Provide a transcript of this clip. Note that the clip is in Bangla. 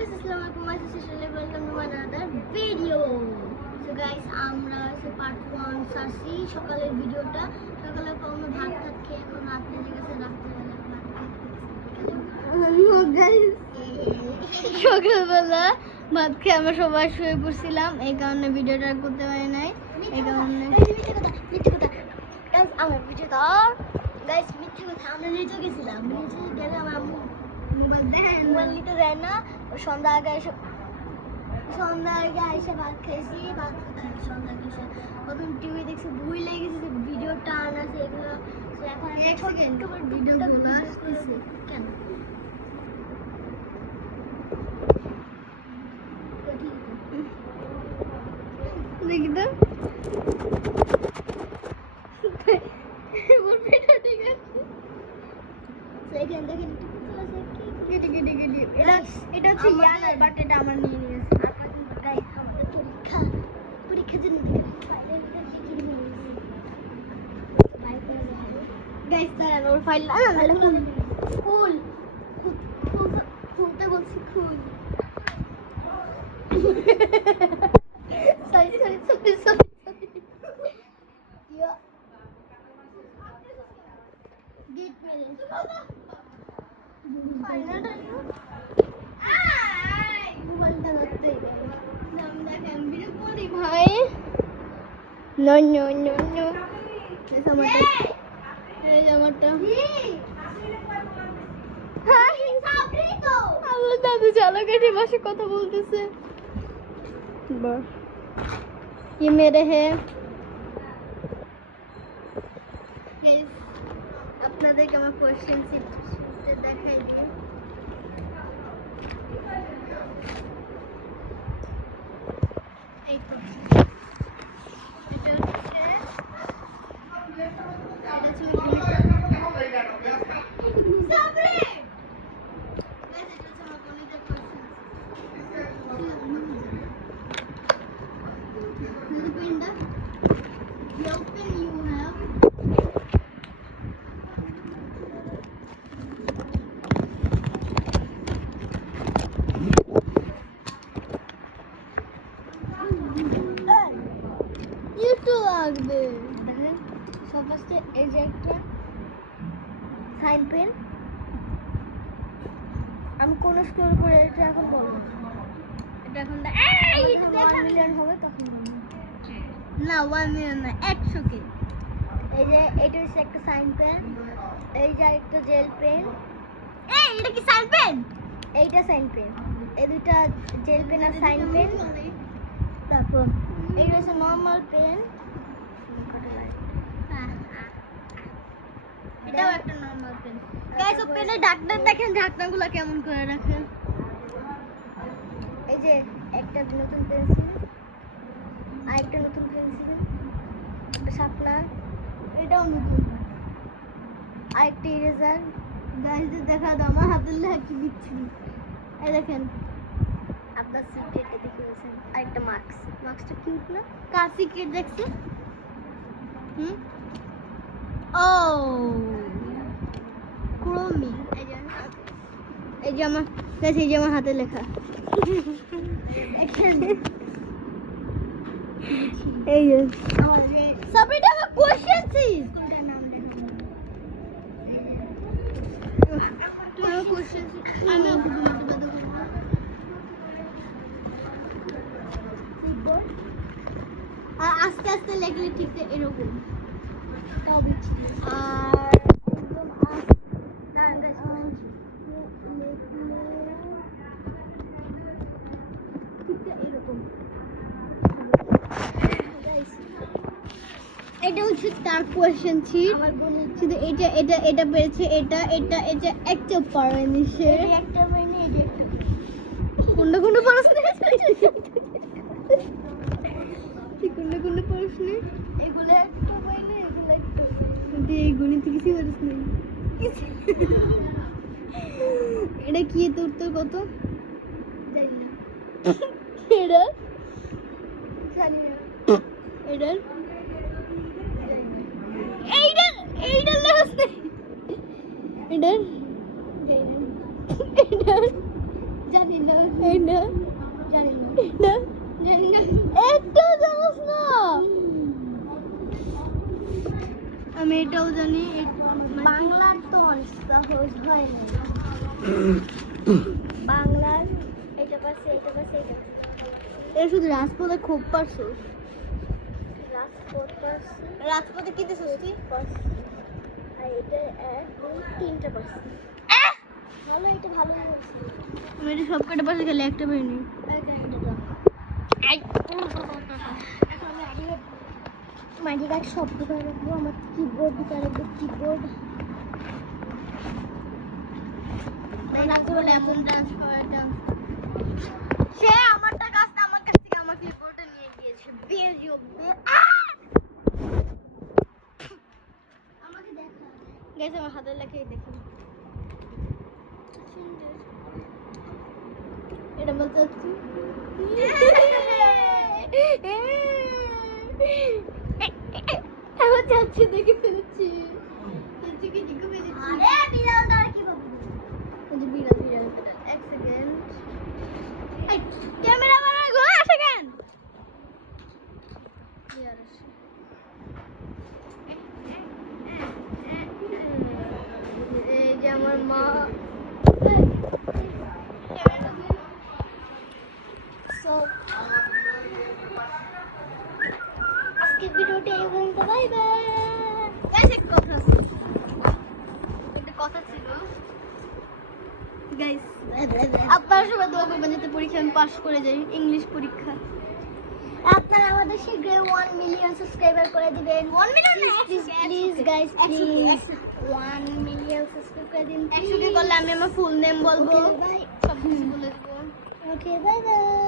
guys, assalamualaikum. Welcome to my another video. So guys, আমরা পার্ট 1 সারছি সকালের ভিডিওটা। সকালে আমরা ভাত খেয়ে এখন আপনাদের কাছে রাত্রিবেলা ভাত গাইস সকালবেলা ভাত খেয়ে আমরা সবাই শুয়ে পড়ছিলাম, এই কারণে ভিডিওটা করতে পারি নাই। এই কারণে মিথ্যে কথা গাইস, আমার ভিডিওটা গাইস মিথ্যে কথা। আমরা নিচে গেছিলাম, নিচে গেলে আমার আম্মু মোবাইল নিতে দেয় না। সন্ধ্যা আগে এসে ভাত খাইছি, সন্ধ্যা আগে এসে প্রথম টিভি দেখছি, ভুল লেগেছে যে ভিডিও টান আছে এগুলো। এখন ভিডিও গুলো আসতেছে কেন দেখি তো এটা হচ্ছে ইয়ানার, বাট এটা আমার নিয়ে নিয়েছে। পরীক্ষার জন্য গাইস তারা ওর ফাইল না খুলতে বলছি, খুল। সরি গেট মেরে ভাই নো দাদু চালাকাঠি বসে কথা বলতেছে। ये मेरे है আপনাদেরকে আমার কোশ্চেন শিটটা দেখাই দিই। এই তো এটা লাগবে। দেখেন সব ফার্স্টে এই যে একটা সাইন পেন, আমি কোন স্টোর করে এটা এখন বলবো। এটা এখন 1 মিলিয়ন হবে তখন বলবো। না 1 মিলিয়ন না, 100K। এই যে এটা হচ্ছে একটা সাইন পেন, এই যে একটা জেল পেন। এই এটা কি সাইন পেন? এইটা সাইন পেন। এই দুটো জেল পেন আর সাইন পেন। তারপর এইটা হচ্ছে নরমাল পেন, এটাও একটা নরমাল পেন। গাইস ও পেনের ঢাকনা দেখেন, ঢাকনাগুলো কেমন করে রাখে। এই যে একটা নতুন পেন্সিল, আর একটা নতুন পেন্সিল, একটা শার্পনার, এটাও নতুন, আর একটা ইরেজার। গাইস দেখা দাও আমার হাতের লেখা কি বিচ্ছিরি। এই দেখেন আপনার সিক্রেট দেখে গেছেন, আর একটা মাস্কটা কিউট না? কার সিক্রেট দেখছে? ও ক্রোমি। এই যে আমার গাইস, এই যে আমার হাতে লেখা। এই যে সাবরিটা আমার কোশ্চেন ছিল, কোনটা নাম লেখা তুমি কোশ্চেন আমি আপনাকে বলতে পারবো। আর আস্তে আস্তে লেখলে ঠিক এরকম তাও বুঝছি। আর একদম এরকম এটা হচ্ছে তার কোয়েশ্চেন ছিল। শুধু এটা পেরেছে, এটা একটা পারেনি সে। কোনটা পড়াশোনা কোনটা পড়াশোনা এগুলো একটু পাইলে, এগুলো একটু এই গণিত কিছু পারিস না। এটা কি তোর কত জানি না, এটা জানি না, এটা লেখা এটা জানি না এই না জানি না জানি না একটু জানোস না আমি এটাও জানি বাংলার তো অনেক সহজ হয় না বাংলার এটা পাশে এটা পাশে এটা এর শুধু রাজপথে খুব পারছো রাজপথে কি দিছিস তুই আর এটা 1 2 3টা পারছি ভালো এটা ভালো হয়েছে আমি এটা সব কটা পাশে খেলে একটা পাইনি এখন আমি মাটি কাঠ সব দোকানে রাখবো আমার কিবোর্ড দোকানে রাখবো কিবোর্ড এমন ডান্স করার ডান্স সে আমারটা কাছ আমার কাছ থেকে আমার কিবোর্ডটা নিয়ে গিয়েছে বেরিও আমাকে দেখা গেছে আমার হাতের লেখাই দেখি এটা বলতে আমার চাচ্ছি দেখে ফেলেছি বিড়াল দ্বারা কি বলবো বিড়াল এক সেকেন্ড ক্যামেরা বানা গো সেকেন্ড এই যে আমার মা আজকের ভিডিওটা এই পর্যন্ত বাই বাই গাইস একটা কথা ছিল গাইস আপনারা সবাই দোয়া করবেন যাতে পরীক্ষা আমি পাস করে যাই ইংলিশ পরীক্ষা আপনারা আমাদের শীঘ্রই 1 মিলিয়ন সাবস্ক্রাইবার করে দিবেন 1 million please guys please 1 million subscribe করে দিন 100 কে করলে আমি আমার ফুল নেম বলবো সব কিছু বলে দেব ওকে বাই বাই